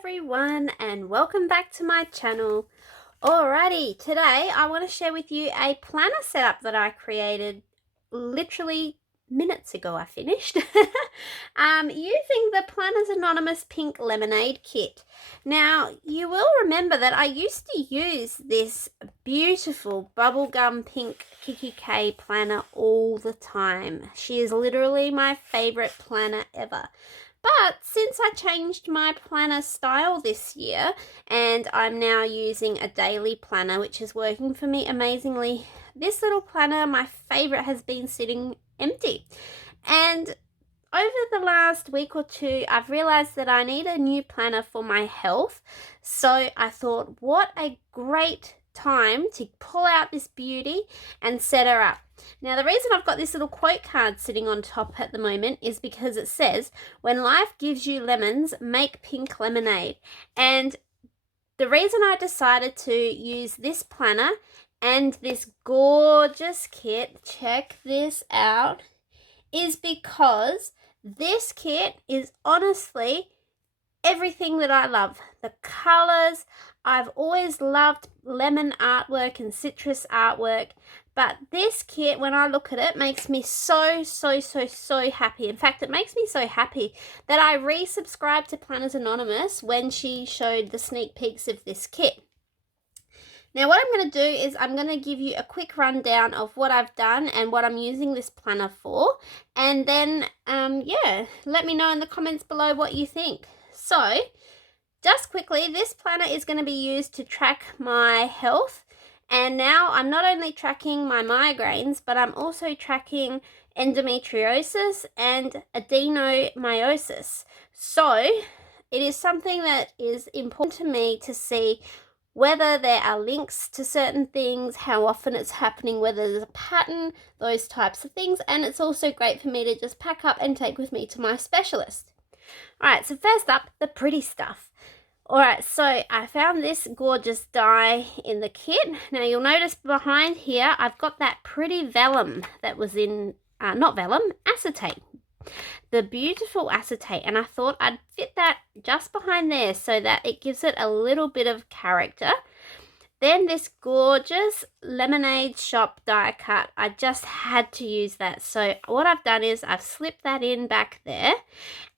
everyone, and welcome back to my channel. Alrighty, today I want to share with you a planner setup that I created literally minutes ago. I finished using the Planners Anonymous Pink Lemonade Kit. Now, you will remember that I used to use this beautiful bubblegum pink Kiki K planner all the time. She is literally my favorite planner ever. But since I changed my planner style this year and I'm now using a daily planner, which is working for me amazingly, this little planner, my favorite, has been sitting empty. And over the last week or two, I've realized that I need a new planner for my health. So I thought, what a great time to pull out this beauty and set her up. Now, the reason I've got this little quote card sitting on top at the moment is because it says, "When life gives you lemons, make pink lemonade." And the reason I decided to use this planner and this gorgeous kit, check this out, is because this kit is honestly everything that I love. The colors, I've always loved lemon artwork and citrus artwork, but this kit, when I look at it, makes me so happy. In fact, it makes me so happy that I resubscribed to Planners Anonymous when she showed the sneak peeks of this kit. Now, what I'm going to do is I'm going to give you a quick rundown of what I've done and what I'm using this planner for, and then let me know in the comments below what you think. So, just quickly, this planner is going to be used to track my health, and now I'm not only tracking my migraines, but I'm also tracking endometriosis and adenomyosis. So, it is something that is important to me to see whether there are links to certain things, how often it's happening, whether there's a pattern, those types of things. And it's also great for me to just pack up and take with me to my specialist. All right, so first up, the pretty stuff. All right, so I found this gorgeous die in the kit. Now you'll notice behind here, I've got that pretty vellum that was in, not vellum, acetate. The beautiful acetate, and I thought I'd fit that just behind there so that it gives it a little bit of character. Then this gorgeous Lemonade Shop die cut, I just had to use that. So what I've done is I've slipped that in back there,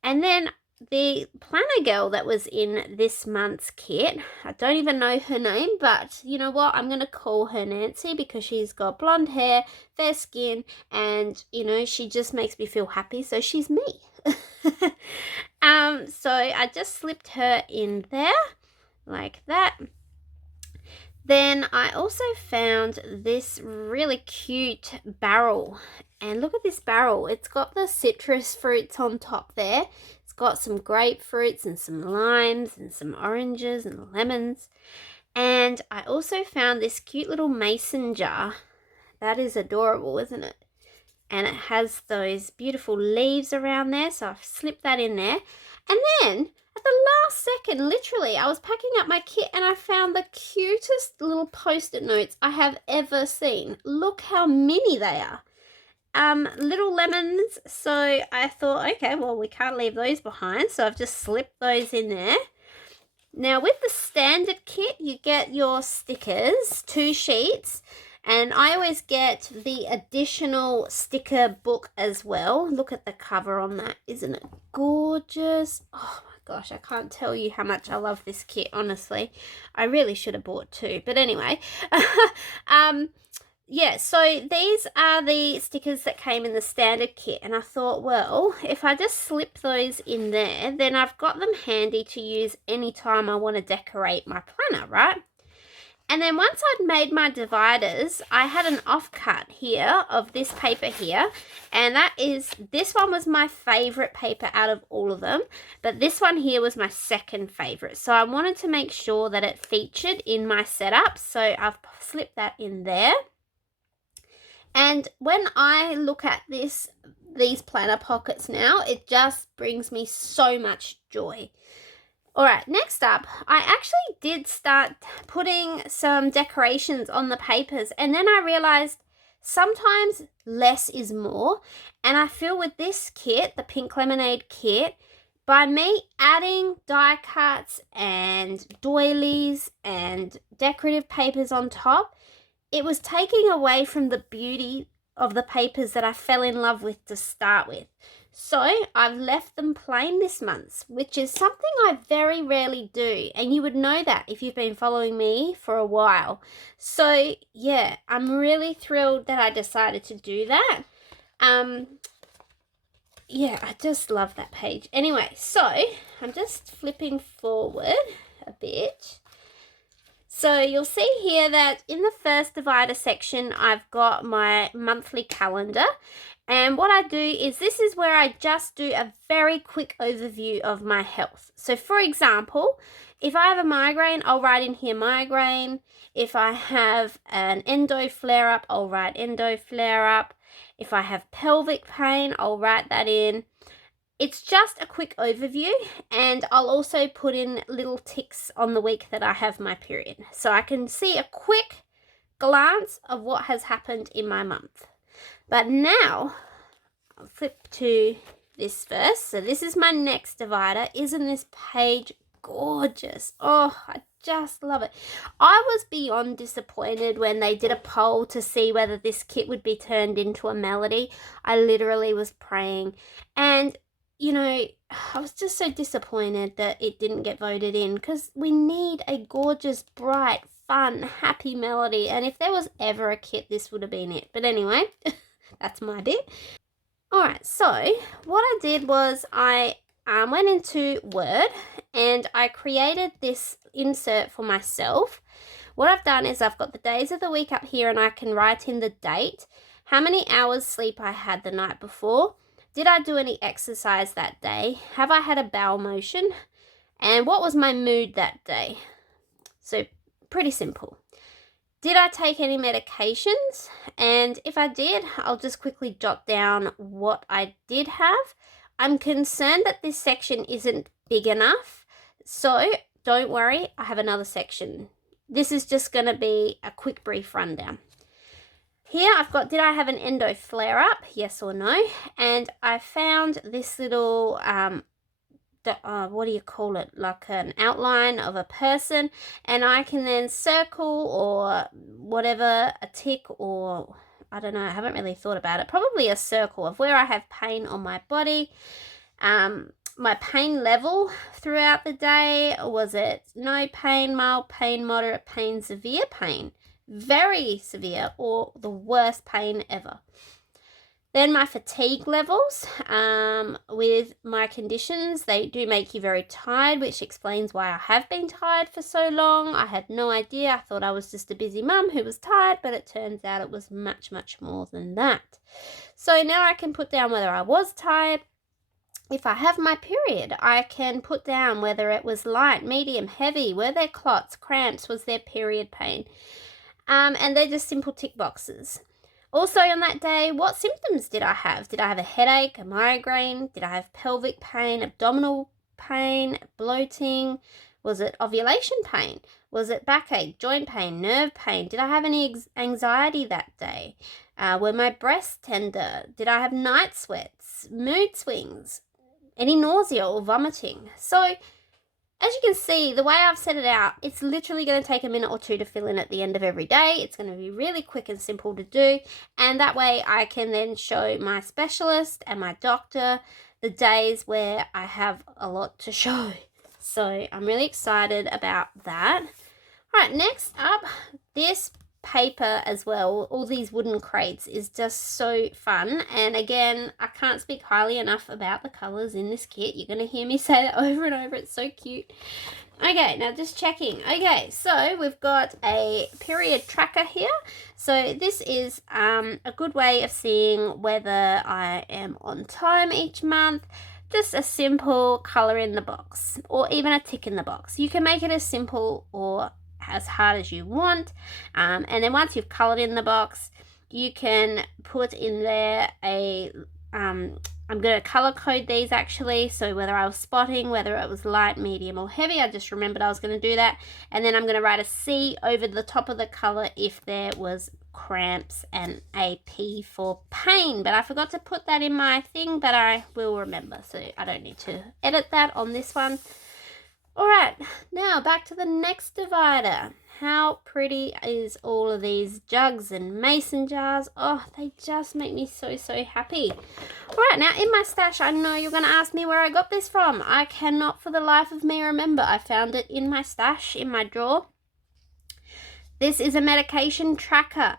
and then the planner girl that was in this month's kit, I don't even know her name, but you know what, I'm going to call her Nancy because she's got blonde hair, fair skin, and you know, she just makes me feel happy, so she's me. So I just slipped her in there like that. Then I also found this really cute barrel, and look at this barrel. It's got the citrus fruits on top there. It's got some grapefruits and some limes and some oranges and lemons. And I also found this cute little mason jar. That is adorable, isn't it? And it has those beautiful leaves around there, so I've slipped that in there. And then at the last second, literally, I was packing up my kit and I found the cutest little post-it notes I have ever seen. Look how mini they are. Little lemons. So I thought, okay, well, we can't leave those behind. So I've just slipped those in there. Now, with the standard kit, you get your stickers, 2 sheets. And I always get the additional sticker book as well. Look at the cover on that. Isn't it gorgeous? Oh my gosh, I can't tell you how much I love this kit, honestly. I really should have bought 2. But anyway, yeah, so these are the stickers that came in the standard kit. And I thought, well, if I just slip those in there, then I've got them handy to use anytime I want to decorate my planner, right? And then once I'd made my dividers, I had an offcut here of this paper here. And this one was my favorite paper out of all of them. But this one here was my second favorite. So I wanted to make sure that it featured in my setup. So I've slipped that in there. And when I look at these planner pockets now, it just brings me so much joy. All right, next up, I actually did start putting some decorations on the papers, and then I realized sometimes less is more. And I feel with this kit, the Pink Lemonade kit, by me adding die cuts and doilies and decorative papers on top, it was taking away from the beauty of the papers that I fell in love with to start with. So I've left them plain this month, which is something I very rarely do. And you would know that if you've been following me for a while. So yeah, I'm really thrilled that I decided to do that. Yeah, I just love that page. Anyway, so I'm just flipping forward a bit. So you'll see here that in the first divider section, I've got my monthly calendar. And what I do is this is where I just do a very quick overview of my health. So for example, if I have a migraine, I'll write in here migraine. If I have an endo flare-up, I'll write endo flare-up. If I have pelvic pain, I'll write that in. It's just a quick overview, and I'll also put in little ticks on the week that I have my period. So I can see a quick glance of what has happened in my month. But now, I'll flip to this first. So this is my next divider. Isn't this page gorgeous? Oh, I just love it. I was beyond disappointed when they did a poll to see whether this kit would be turned into a melody. I literally was praying, and you know, I was just so disappointed that it didn't get voted in, because we need a gorgeous, bright, fun, happy melody. And if there was ever a kit, this would have been it. But anyway, that's my bit. All right, so what I did was I went into Word and I created this insert for myself. What I've done is I've got the days of the week up here, and I can write in the date, how many hours sleep I had the night before, did I do any exercise that day, have I had a bowel motion, and what was my mood that day. So pretty simple. Did I take any medications? And if I did, I'll just quickly jot down what I did have. I'm concerned that this section isn't big enough, so don't worry, I have another section. This is just going to be a quick brief rundown. Here I've got, did I have an endo flare-up? Yes or no? And I found this little, what do you call it? Like an outline of a person. And I can then circle or whatever, a tick, or I don't know, I haven't really thought about it. Probably a circle of where I have pain on my body. My pain level throughout the day. Was it no pain, mild pain, moderate pain, severe pain, very severe, or the worst pain ever? Then my fatigue levels. With my conditions, they do make you very tired, which explains why I have been tired for so long. I had no idea. I thought I was just a busy mum who was tired, but it turns out it was much, much more than that. So now I can put down whether I was tired. If I have my period, I can put down whether it was light, medium, heavy, were there clots, cramps, was there period pain. And they're just simple tick boxes. Also on that day, what symptoms did I have? Did I have a headache, a migraine? Did I have pelvic pain, abdominal pain, bloating? Was it ovulation pain? Was it backache, joint pain, nerve pain? Did I have any anxiety that day? Were my breasts tender? Did I have night sweats, mood swings, any nausea or vomiting? So as you can see, the way I've set it out, it's literally going to take a minute or two to fill in at the end of every day. It's going to be really quick and simple to do. And that way I can then show my specialist and my doctor the days where I have a lot to show. So I'm really excited about that. All right, next up, this paper as well, all these wooden crates, is just so fun. And again, I can't speak highly enough about the colors in this kit. You're going to hear me say that over and over. It's so cute. Okay, now just checking. Okay, so we've got a period tracker here. So this is a good way of seeing whether I am on time each month. Just a simple color in the box, or even a tick in the box. You can make it as simple or as hard as you want, and then once you've colored in the box, you can put in there a I'm going to color code these actually, so whether I was spotting, whether it was light, medium or heavy. I just remembered I was going to do that. And then I'm going to write a C over the top of the color if there was cramps, and a P for pain. But I forgot to put that in my thing, but I will remember, so I don't need to edit that on this one. All right, now back to the next divider. How pretty is all of these jugs and mason jars? Oh, they just make me so happy. All right, now in my stash, I know you're going to ask me where I got this from. I cannot for the life of me remember. I found it in my stash, in my drawer. This is a medication tracker.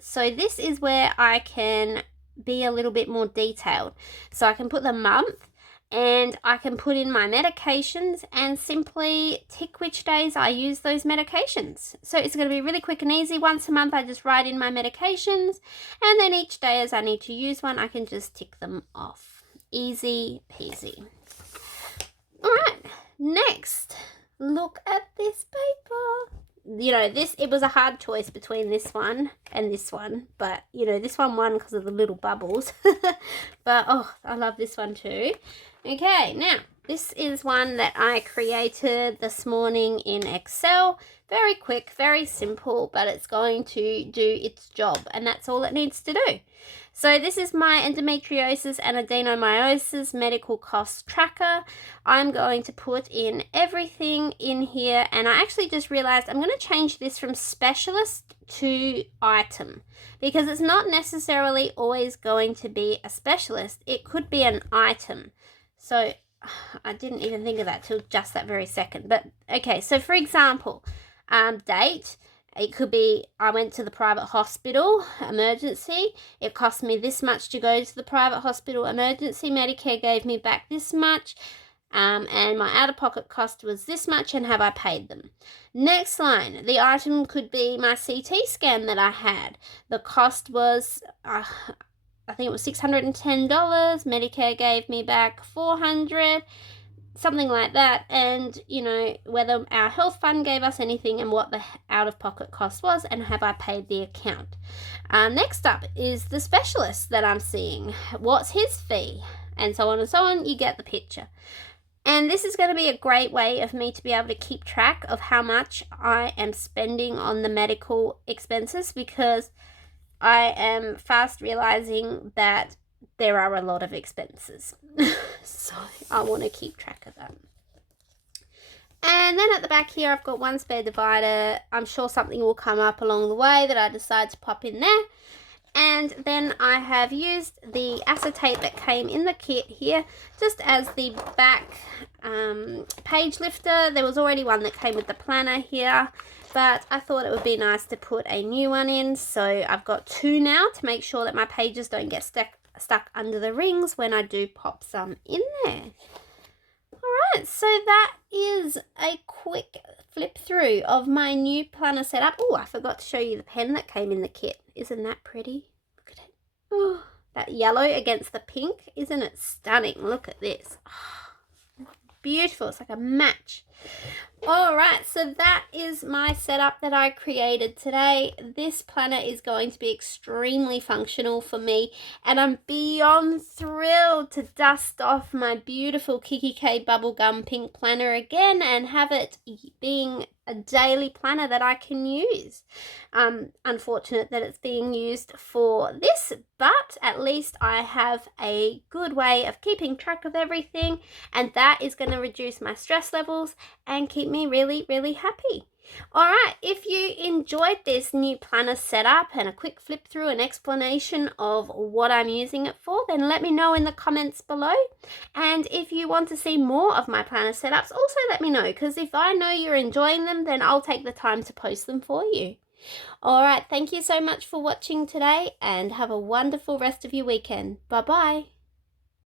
So this is where I can be a little bit more detailed. So I can put the month, and I can put in my medications and simply tick which days I use those medications. So it's going to be really quick and easy. Once a month I just write in my medications, and then each day as I need to use one I can just tick them off. Easy peasy. Alright, next, look at this paper. You know, it was a hard choice between this one and this one, but you know, this one won because of the little bubbles. But oh, I love this one too. Okay, now this is one that I created this morning in Excel. Very quick, very simple, but it's going to do its job, and that's all it needs to do. So this is my endometriosis and adenomyosis medical costs tracker. I'm going to put in everything in here, and I actually just realized I'm going to change this from specialist to item, because it's not necessarily always going to be a specialist. It could be an item. So I didn't even think of that till just that very second. But okay, so for example, date, it could be I went to the private hospital emergency. It cost me this much to go to the private hospital emergency. Medicare gave me back this much. And my out-of-pocket cost was this much, and have I paid them? Next line, the item could be my CT scan that I had. The cost was I think it was $610. Medicare gave me back $400, something like that. And, you know, whether our health fund gave us anything and what the out-of-pocket cost was, and have I paid the account. Next up is the specialist that I'm seeing. What's his fee? And so on and so on. You get the picture. And this is going to be a great way of me to be able to keep track of how much I am spending on the medical expenses, because I am fast realizing that there are a lot of expenses. So I want to keep track of that. And then at the back here, I've got one spare divider. I'm sure something will come up along the way that I decide to pop in there. And then I have used the acetate that came in the kit here just as the back page lifter. There was already one that came with the planner here, but I thought it would be nice to put a new one in. So I've got two now to make sure that my pages don't get stuck under the rings when I do pop some in there. Alright, so that is a quick flip through of my new planner setup. Oh, I forgot to show you the pen that came in the kit. Isn't that pretty? Look at it. Oh, that yellow against the pink. Isn't it stunning? Look at this. Oh, beautiful. It's like a match. Alright, so that is my setup that I created today. This planner is going to be extremely functional for me, and I'm beyond thrilled to dust off my beautiful Kiki K bubblegum pink planner again and have it being a daily planner that I can use. Unfortunate that it's being used for this, but at least I have a good way of keeping track of everything, and that is going to reduce my stress levels and keep me really happy. Alright, if you enjoyed this new planner setup and a quick flip through and explanation of what I'm using it for, then let me know in the comments below. And if you want to see more of my planner setups, also let me know, because if I know you're enjoying them, then I'll take the time to post them for you. Alright, thank you so much for watching today, and have a wonderful rest of your weekend. Bye bye.